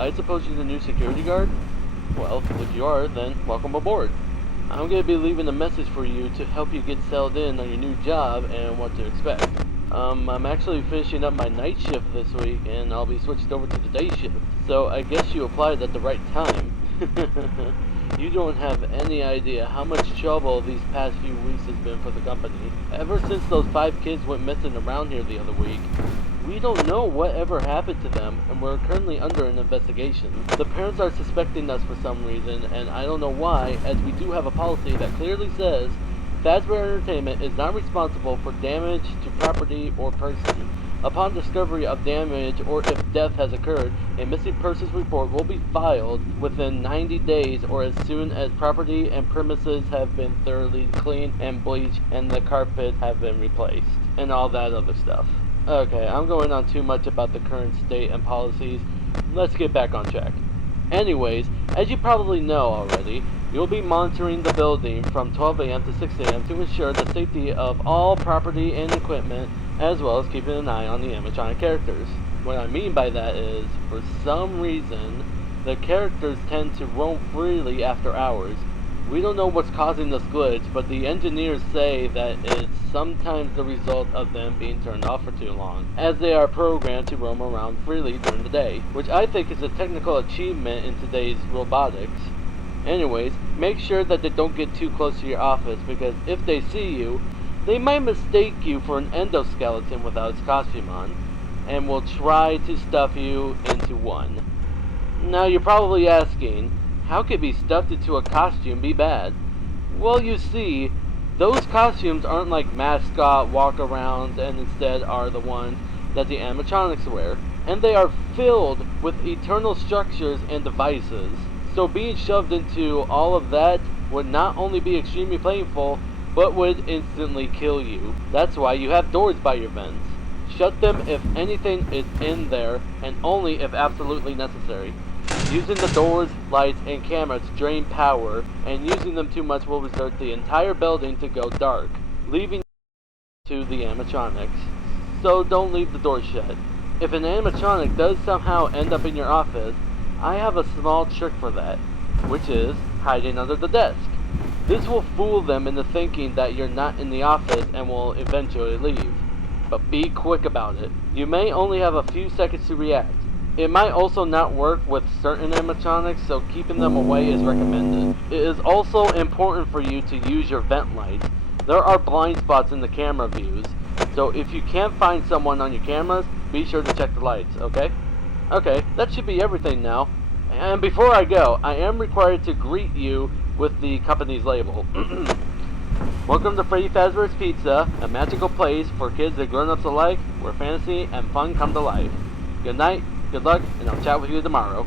I suppose you're the new security guard? Well, if you are, then welcome aboard. I'm going to be leaving a message for you to help you get settled in on your new job and what to expect. I'm actually finishing up my night shift this week, and I'll be switched over to the day shift. So I guess you applied at the right time. You don't have any idea how much trouble these past few weeks has been for the company. Ever since those 5 kids went missing around here the other week, we don't know what ever happened to them, and we're currently under an investigation. The parents are suspecting us for some reason, and I don't know why, as we do have a policy that clearly says Fazbear Entertainment is not responsible for damage to property or person. Upon discovery of damage or if death has occurred, a missing persons report will be filed within 90 days or as soon as property and premises have been thoroughly cleaned and bleached and the carpet have been replaced, and all that other stuff. Okay, I'm going on too much about the current state and policies. Let's get back on track. Anyways, as you probably know already, you'll be monitoring the building from 12 a.m. to 6 a.m. to ensure the safety of all property and equipment, as well as keeping an eye on the animatronic characters. What I mean by that is, for some reason, the characters tend to roam freely after hours. We don't know what's causing this glitch, but the engineers say that it's sometimes the result of them being turned off for too long, as they are programmed to roam around freely during the day, which I think is a technical achievement in today's robotics. Anyways, make sure that they don't get too close to your office, because if they see you, they might mistake you for an endoskeleton without its costume on, and will try to stuff you into one. Now you're probably asking, how could be stuffed into a costume be bad? Well, you see, those costumes aren't like mascot walk-arounds and instead are the ones that the animatronics wear. And they are filled with eternal structures and devices. So being shoved into all of that would not only be extremely painful, but would instantly kill you. That's why you have doors by your vents. Shut them if anything is in there, and only if absolutely necessary. Using the doors, lights, and cameras to drain power, and using them too much will result the entire building to go dark, leaving to the animatronics. So don't leave the doors shut. If an animatronic does somehow end up in your office, I have a small trick for that, which is hiding under the desk. This will fool them into thinking that you're not in the office and will eventually leave. But be quick about it. You may only have a few seconds to react. It might also not work with certain animatronics, so keeping them away is recommended. It is also important for you to use your vent lights. There are blind spots in the camera views, so if you can't find someone on your cameras, be sure to check the lights, okay? Okay, that should be everything now. And before I go, I am required to greet you with the company's label. Welcome to Freddy Fazbear's Pizza, a magical place for kids and grown-ups alike, where fantasy and fun come to life. Good night, good luck, and I'll chat with you tomorrow.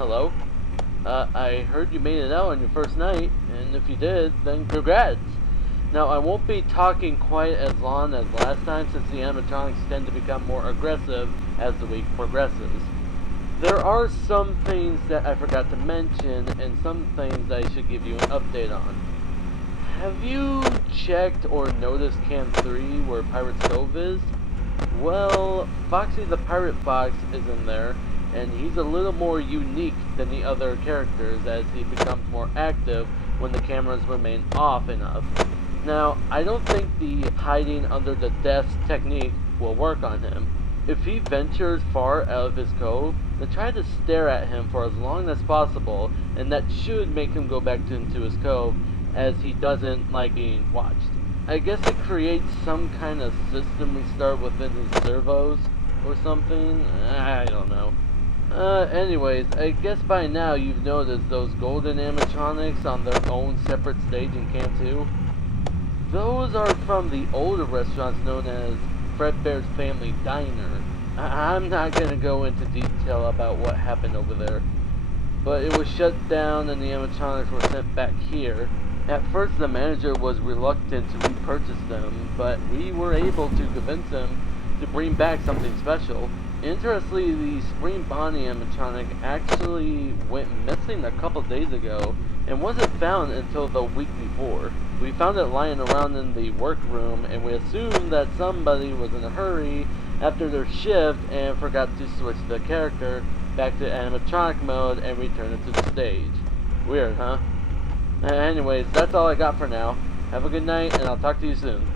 Hello? I heard you made it out on your first night, and if you did, then congrats. Now, I won't be talking quite as long as last time since the animatronics tend to become more aggressive as the week progresses. There are some things that I forgot to mention, and some things I should give you an update on. Have you checked or noticed Cam 3 where Pirate's Cove is? Well, Foxy the Pirate Fox is in there, and he's a little more unique than the other characters as he becomes more active when the cameras remain off enough. Now, I don't think the hiding under the desk technique will work on him. If he ventures far out of his cove, then try to stare at him for as long as possible, and that should make him go back into his cove, as he doesn't like being watched. I guess it creates some kind of system restart within his servos, or something? I don't know. Anyways, I guess by now you've noticed those golden animatronics on their own separate stage in Camp 2? Those are from the older restaurants known as Fredbear's Family Diner. I'm not gonna go into detail about what happened over there, but it was shut down and the animatronics were sent back here. At first the manager was reluctant to repurchase them, but we were able to convince him to bring back something special. Interestingly, the Spring Bonnie animatronic actually went missing a couple days ago and wasn't found until the week before. We found it lying around in the workroom and we assumed that somebody was in a hurry after their shift and forgot to switch the character back to animatronic mode and return it to the stage. Weird, huh? Anyways, that's all I got for now. Have a good night and I'll talk to you soon.